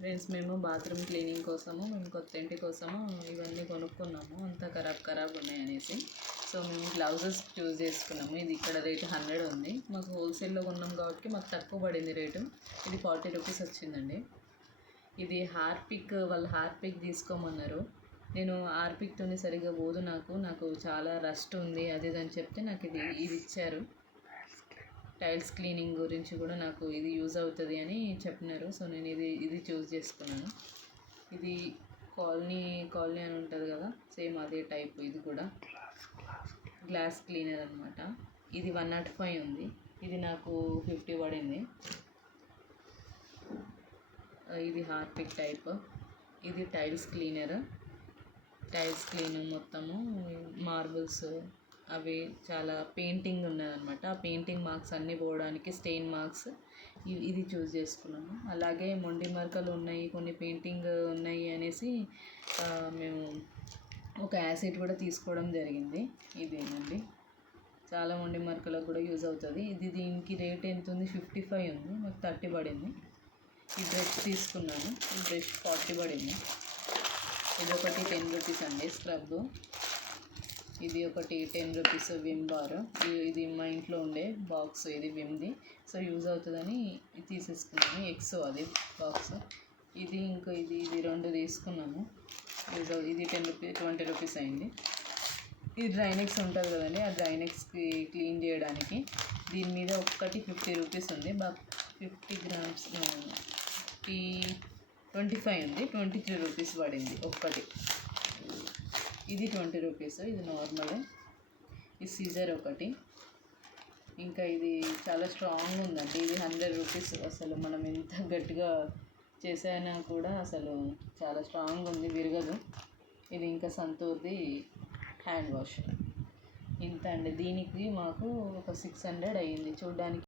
Friends మేము bathroom cleaning కోసము మేము కొత్త ఇంటి కోసము ఇవన్నీ కొనుక్కున్నాము. అంతా ఖరాబ్ ఉన్నాయి అనేసి. సో మేము గ్లౌజెస్ చూస్ చేసుకున్నాము. ఇది ఇక్కడ రేటు 100 ఉంది. మాకు హోల్సేల్లో కొన్నాం కాబట్టి మాకు తక్కువ పడింది రేటు. ఇది 40 రూపీస్ వచ్చిందండి. ఇది హార్పిక్, వాళ్ళు హార్పిక్ తీసుకోమన్నారు. నేను హార్పిక్తోనే సరిగ్గా పోదు, నాకు చాలా రస్ట్ ఉంది అది ఇది అని చెప్తే నాకు ఇది ఇచ్చారు. టైల్స్ క్లీనింగ్ గురించి కూడా నాకు ఇది యూజ్ అవుతుంది అని చెప్పినారు. సో నేను ఇది చూస్ చేసుకున్నాను. ఇది కాలనీ అని ఉంటుంది కదా, సేమ్ అదే టైప్. ఇది కూడా గ్లాస్ క్లీనర్ అనమాట. ఇది 105 ఉంది. ఇది నాకు 50 పడింది. ఇది హార్పిక్ టైప్. ఇది టైల్స్ క్లీనర్ మొత్తము మార్బుల్స్ అవి చాలా పెయింటింగ్ ఉన్నదన్నమాట. ఆ పెయింటింగ్ మార్క్స్ అన్నీ పోవడానికి స్టెయిన్ మార్క్స్ ఇది చూస్ చేసుకున్నాము. అలాగే మొండి మరకలు ఉన్నాయి, కొన్ని పెయింటింగ్ ఉన్నాయి అనేసి మేము ఒక యాసిడ్ కూడా తీసుకోవడం జరిగింది. ఇదేనండి, చాలా మొండి మరకలకు కూడా యూజ్ అవుతుంది. దీనికి రేట్ ఎంత ఉంది? 55 ఉంది. మాకు 30 పడింది. ఈ బ్రష్ తీసుకున్నాను. ఈ బ్రష్ 40 పడింది. ఇది ఒకటి 10 రూపీస్ అండి స్క్రబ్. ఇది ఒకటి 10 రూపీస్ విమ్ బార్. ఇది మా ఇంట్లో ఉండే బాక్స్, ఇది విమ్ది. సో యూజ్ అవుతుందని తీసేసుకున్నాను. ఎక్సో అది బాక్స్. ఇది ఇది 2 తీసుకున్నాము. ఇది 20 రూపీస్ అయింది. ఇది డ్రైనెక్స్ ఉంటుంది కదండి, ఆ డ్రైనెక్స్కి క్లీన్ చేయడానికి. దీని మీద ఒక్కటి 50 రూపీస్ ఉంది. 50 గ్రామ్స్ 25 ఉంది. 23 రూపీస్ పడింది ఒక్కటి. ఇది 20 రూపీస్. ఇది నార్మల్. ఈ సీజర్ ఒకటి. ఇంకా ఇది చాలా స్ట్రాంగ్ ఉందండి. ఇది 100 రూపీస్. అసలు మనం ఎంత గట్టిగా చేసైనా కూడా అసలు చాలా స్ట్రాంగ్ ఉంది, విరగదు. ఇది ఇంకా సంతూర్ది హ్యాండ్ వాష్. ఇంత అండి. దీనికి మాకు ఒక 600 అయ్యింది. చూడడానికి